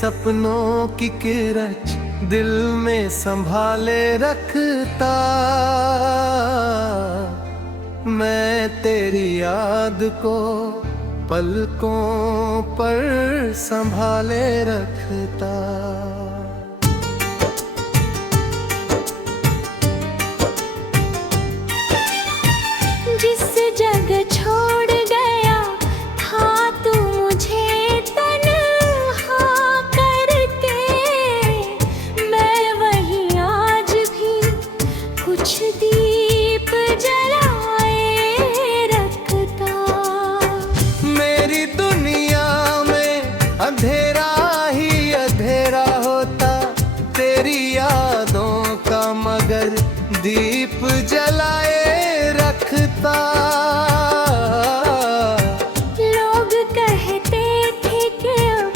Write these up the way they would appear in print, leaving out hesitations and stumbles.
सपनों की किरच दिल में संभाले रखता। मैं तेरी याद को पलकों पर संभाले रखता। जिस जगह छोड़ गया था तू मुझे तन्हा करके, मैं वहीं आज भी कुछ दीप जलाए रखता। मेरी दुनिया में अंधेरा ही अंधेरा होता, तेरी यादों का मगर दीप जलाए रखता। लोग कहते थे कि अब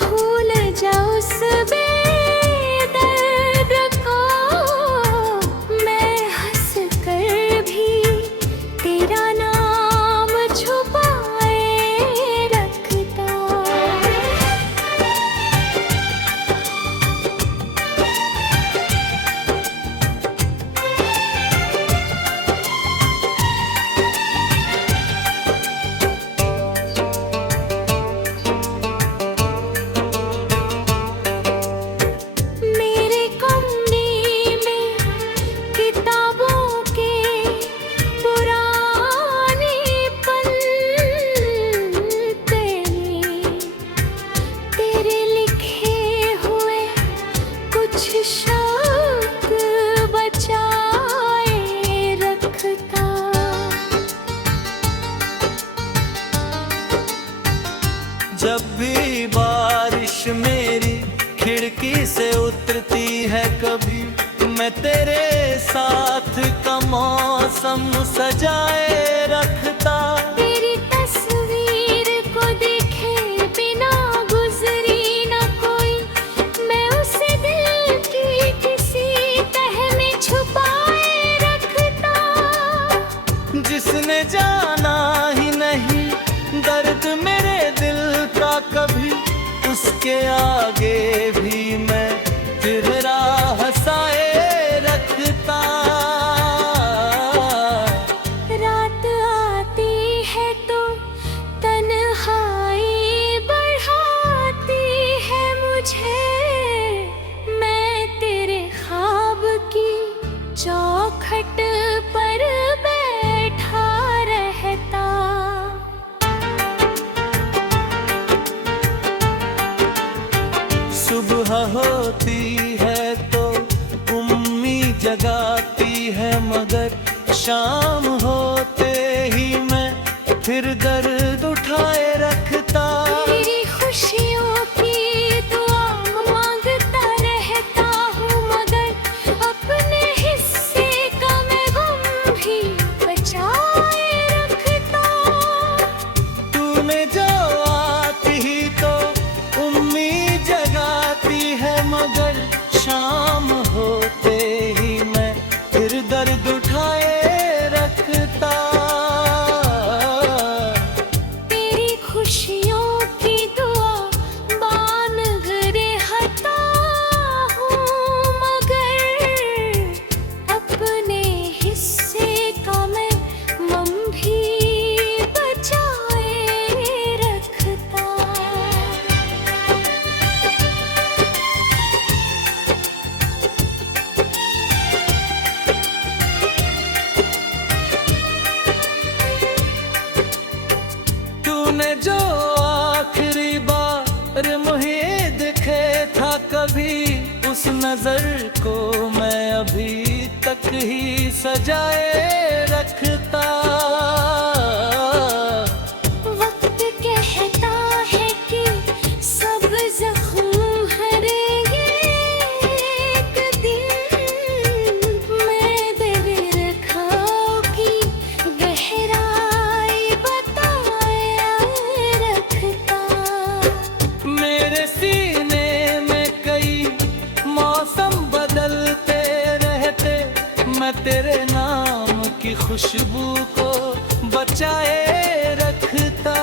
भूल जाओ उस बेदर्द को, मैं हंस कर भी तेरा नाम छुपाए रखता। मेरे कमरे में किताबों के पुराने पन्ने में तेरे लिखे हुए कुछ शब्द बचाए रखता। जब भी बारिश मेरी खिड़की से उतरती है कभी, मैं तेरे साथ का मौसम सजाए रखता। तेरी तस्वीर को देखे बिना गुजरी न कोई, मैं उसे दिल की किसी तह में छुपाए रखता। जिसने जाना ही नहीं दर्द मेरे दिल का कभी, उसके आगे भी मैं चेहरा हंसाए रखता। रात आती है तो तन्हाई बढ़ाती है मुझे, मैं तेरे ख्वाब की चौखट पर बैठा रहता। सुबह होती है तो उम्मी जगाती है, मगर शाम होते ही मैं फिर दर्द उठाए रखता। मेरी खुशियों की दुआ मांगता रहता हूँ, मगर अपने हिस्से का मैं गम भी बचाए रखता। तूने जो आती ही तो उम्मीद जगाती है, मगर शाम होते ही मैं फिर दर्द उठाए रखता। तेरी खुशियों की दुआ बान घरे हता हूँ, मगर अपने हिस्से का मैं गम भी बचाए रखता। तूने जो आखिरी बार मुझे दिखे था कभी, उस नजर को मैं अभी तक ही सजाए रखता। वक्त कहता है कि सब जख्म हरेंगे एक दिन, मैं तेरे रखाव की गहराई बताए रखता। मेरे सीने में कई मौसम बदलते रहते, मैं तेरे नाम की खुशबू को बचाए रखता।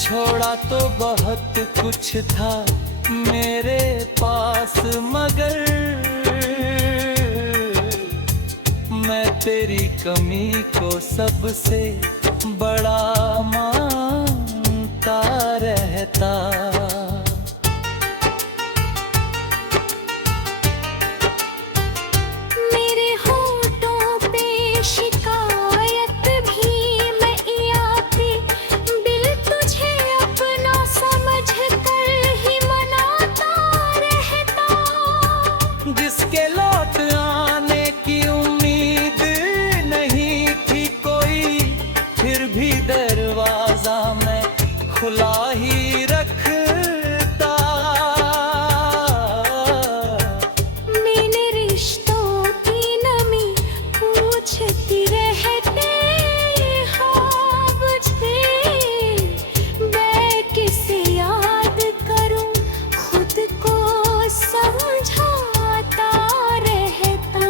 छोड़ा तो बहुत कुछ था मेरे पास, मगर मैं तेरी कमी को सबसे बड़ा मानता रहता। मेरे होठों पे शिकायत भी मैं आती, दिल तुझे अपना समझ कर ही मनाता रहता। जिसके लौट आने की उम्मीद नहीं थी कोई, फिर भी दरवाजा मैं खुला ही रखता। मैंने रिश्तों की नमी पूछती रहते हाँ बुझे, मैं किसे याद करूं खुद को समझाता रहता।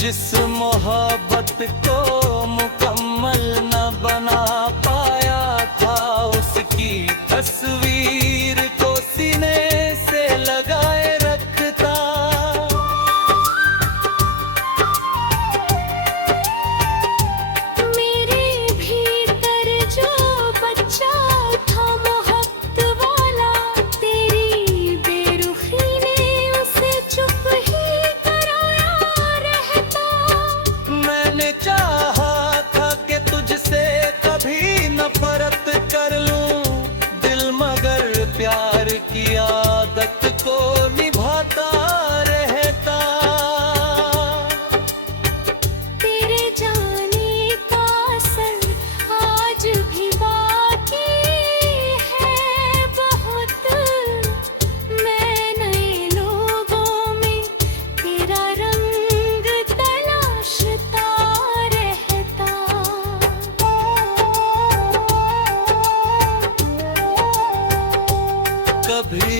जिस मोहब्बत को मुकम्मल न बना पाया था, उसकी तस्वीर को सीने से लगाए रखता। मेरे भीतर जो बच्चा था मोहब्बत वाला, तेरी बेरुखी ने उसे चुप ही कराया रहता। मैंने चाहा था कि तुझसे कभी नफरत कर लूं दिल, मगर प्यार की आदत को निभाता रहता। तेरे जाने का असर आज भी बाकी है बहुत, मैं नए लोगों में तेरा रंग तलाशता रहता। कभी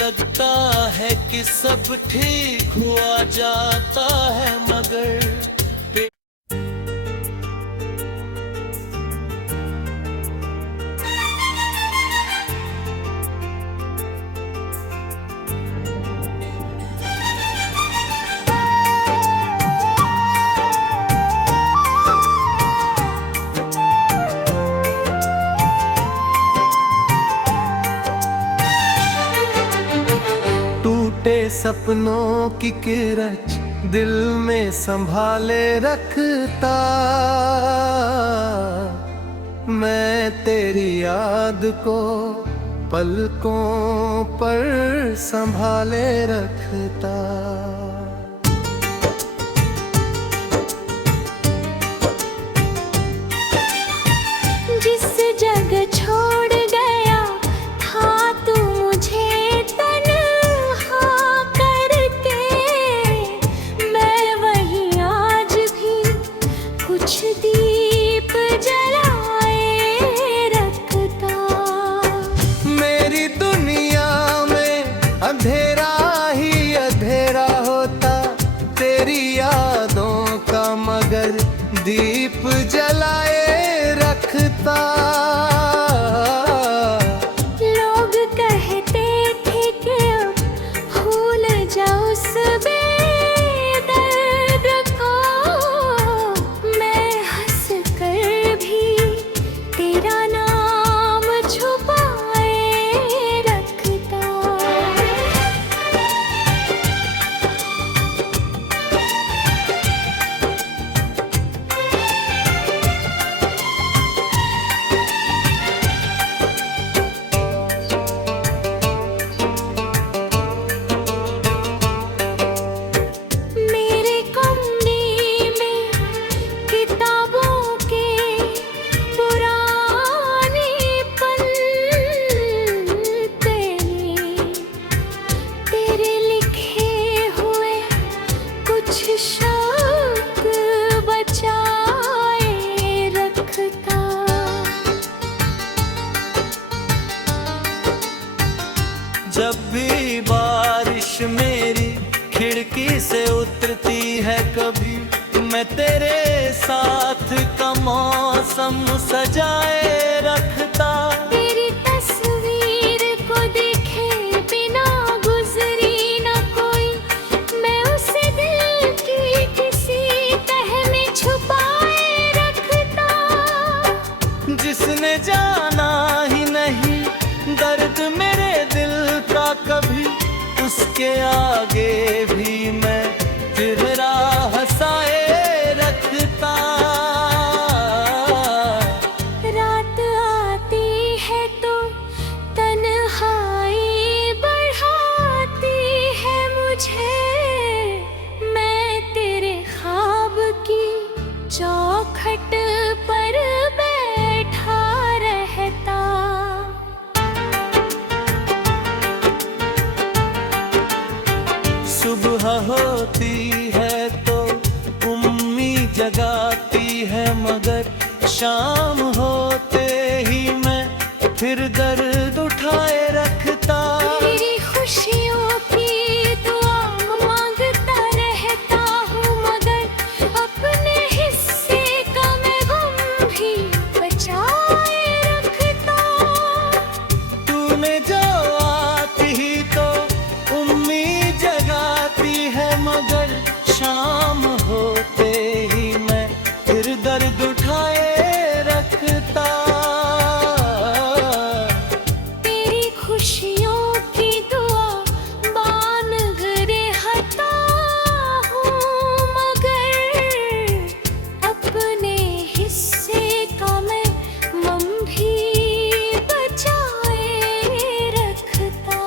लगता है कि सब ठीक हुआ जाता है, मगर टूटे सपनों की किरच दिल में संभाले रखता। मैं तेरी याद को पलकों पर संभाले रखता। जिस जगह छोड़ गया था तू मुझे तन्हा करके, मैं वहीं आज भी कुछ दीप जलाए रखता। मेरी दुनिया में अंधेरा ही अंधेरा होता तेरी यादों का, मगर दीप जलाए रखता। लोग कहते थे कि अब भूल जाओ उस बेदर्द को, मैं हंस कर भी तेरा नाम छुपाए रखता। मैं तेरे साथ का मौसम सजाए रखता। तेरी तस्वीर को देखे बिना गुजरी न कोई, मैं उसे दिल की किसी तह में छुपाए रखता। जिसने जाना ही नहीं दर्द मेरे दिल का कभी, उसके आगे भी मैं चेहरा हंसाए रखता। रात आती है तो तन्हाई बढ़ाती है मुझे, मैं तेरे ख्वाब की चौखट पर बैठा रहता। सुबह होती है तो उम्मी जगाती है, मगर शाम होते ही मैं फिर दर्द उठाए रखता। तेरी खुशियों की दुआ मांगता रहता हूँ, मगर अपने हिस्से का मैं गम भी बचाए रखता। तूने जो आती ही तो उम्मीद जगाती है, मगर शाम होते ही मैं फिर दर्द उठाए रखता। तेरी खुशियों की दुआ बान गरे हता हूँ, मगर अपने हिस्से का मैं गम भी बचाए रखता।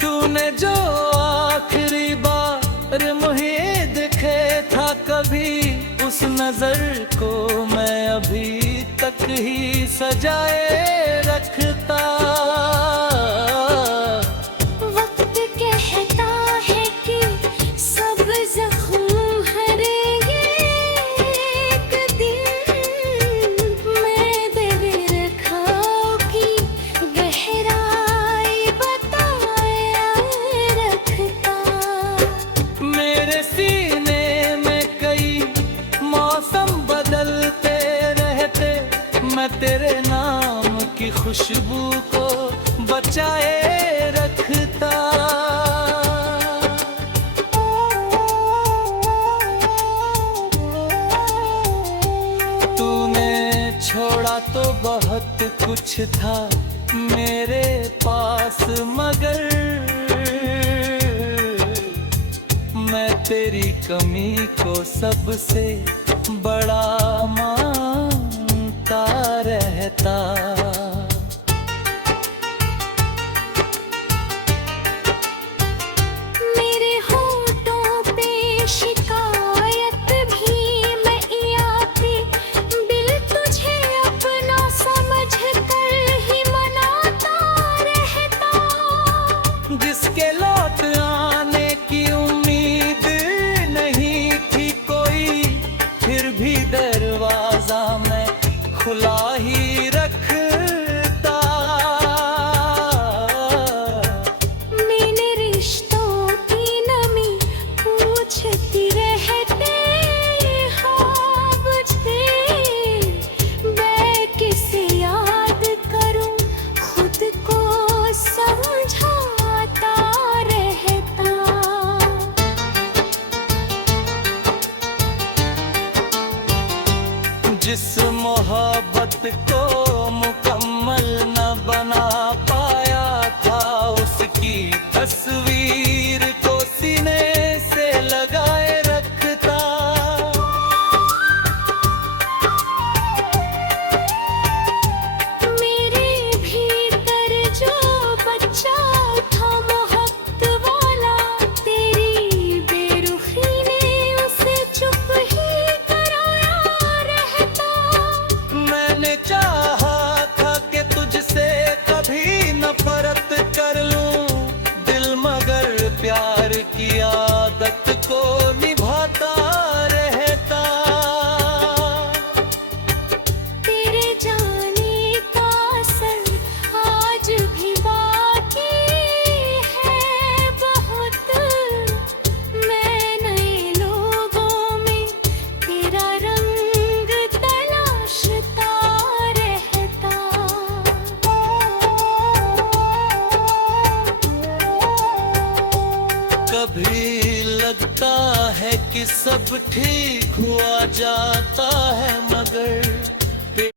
तूने जो आखिरी बार मुझे दिखे था कभी, उस नजर को मैं अभी तक ही सजाए रखता। वक्त कहता है कि सब जख्म हरेंगे एक दिन, मैं दर्द घाव की गहराई बताए रखता। मेरे सीने में कई मौसम बदलते रहते, मैं तेरे नाम की खुशबू को बचाए रखता। तूने छोड़ा तो बहुत कुछ था मेरे पास, मगर मैं तेरी कमी को सबसे बड़ा मानता रहता। मेरे होठों पे शिकायत भी मैं आती, दिल तुझे अपना समझ कर ही मनाता रहता। जिसके लौट आने की उम्मीद नहीं थी कोई, फिर भी दरवाजा मैं खुला ही रखता। मैंने रिश्तों की नमी पूछती रहते हाँ बुझते, मैं किसे याद करूं खुद को समझाता रहता। जिस मोहब्बत को मुकम्मल न बना पाया था, उसकी तस्वीर को सीने से लगाए रखता। मेरे भीतर जो बच्चा था मोहब्बत वाला, तेरी बेरुखी ने उसे चुप ही कराया रहता। मैंने चाहा था कि तुझसे कभी कि सब ठीक हुआ जाता है मगर